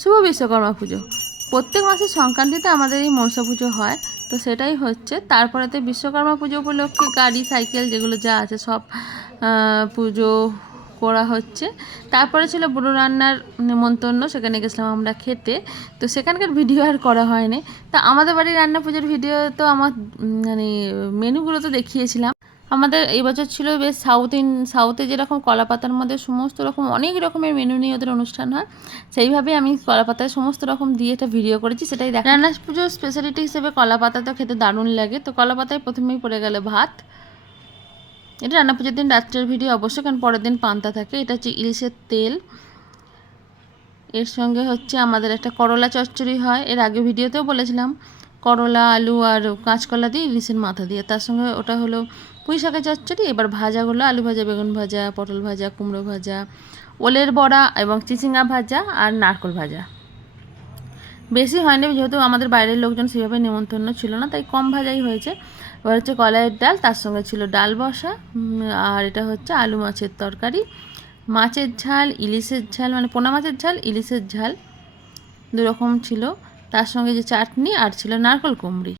শুভ বিশ্বকর্মা পুজো। প্রত্যেক মাসের সংক্রান্তিতে আমাদের এই মনসা পুজো হয়, তো সেটাই হচ্ছে। তারপরেতে বিশ্বকর্মা পুজো উপলক্ষে গাড়ি সাইকেল যেগুলো যা আছে সব পুজো করা হচ্ছে। তারপরে ছিল বুড়ো রান্নার নেমন্তন্ন, সেখানে গেছিলাম আমরা খেতে। তো সেখানকার ভিডিও আর করা হয়নি। তা আমাদের বাড়ির রান্না পুজোর ভিডিও তো আমার মানে মেনুগুলো তো দেখিয়েছিলাম। আমাদের এই বছর ছিল বেশ সাউথে যেরকম কলাপাতার মধ্যে সমস্ত রকম অনেক রকমের মেনু নিয়ে ওদের অনুষ্ঠান হয়, সেইভাবেই আমি কলাপাতায় সমস্ত রকম দিয়ে একটা ভিডিও করেছি, সেটাই দেখা। রান্না পুজোর স্পেশালিটি হিসেবে কলাপাতা তো খেতে দারুণ লাগে। তো কলাপাতায় প্রথমেই পড়ে গেল ভাত। এটা রান্না পুজোর দিন রাত্রের ভিডিও অবশ্যই, কারণ পরের দিন পান্তা থাকে। এটা হচ্ছে ইলিশের তেল। এর সঙ্গে হচ্ছে আমাদের একটা করলা চচ্চড়ি হয়, এর আগে ভিডিওতেও বলেছিলাম। করলা, আলু আর কাঁচকলা দিয়ে ইলিশের মাথা দিয়ে, তার সঙ্গে ওটা হলো পুঁই শাকের চচ্চড়ি। এবার ভাজাগুলো আলু ভাজা, বেগুন ভাজা, পটল ভাজা, কুমড়ো ভাজা, ওলের বড়া এবং চিচিঙ্গা ভাজা আর নারকোল ভাজা। বেশি হয়নি, যেহেতু আমাদের বাইরের লোকজন সেভাবে নেমন্তন্ন ছিল না, তাই কম ভাজাই হয়েছে। এবার হচ্ছে কলাইয়ের ডাল, তার সঙ্গে ছিল ডাল বসা, আর এটা হচ্ছে আলু মাছের তরকারি, মাছের ঝাল, ইলিশের ঝাল, মানে পোনা মাছের ঝাল, ইলিশের ঝাল, দুরকম ছিল। তার সঙ্গে যে চাটনি আর ছিল নারকোল কুমড়ি।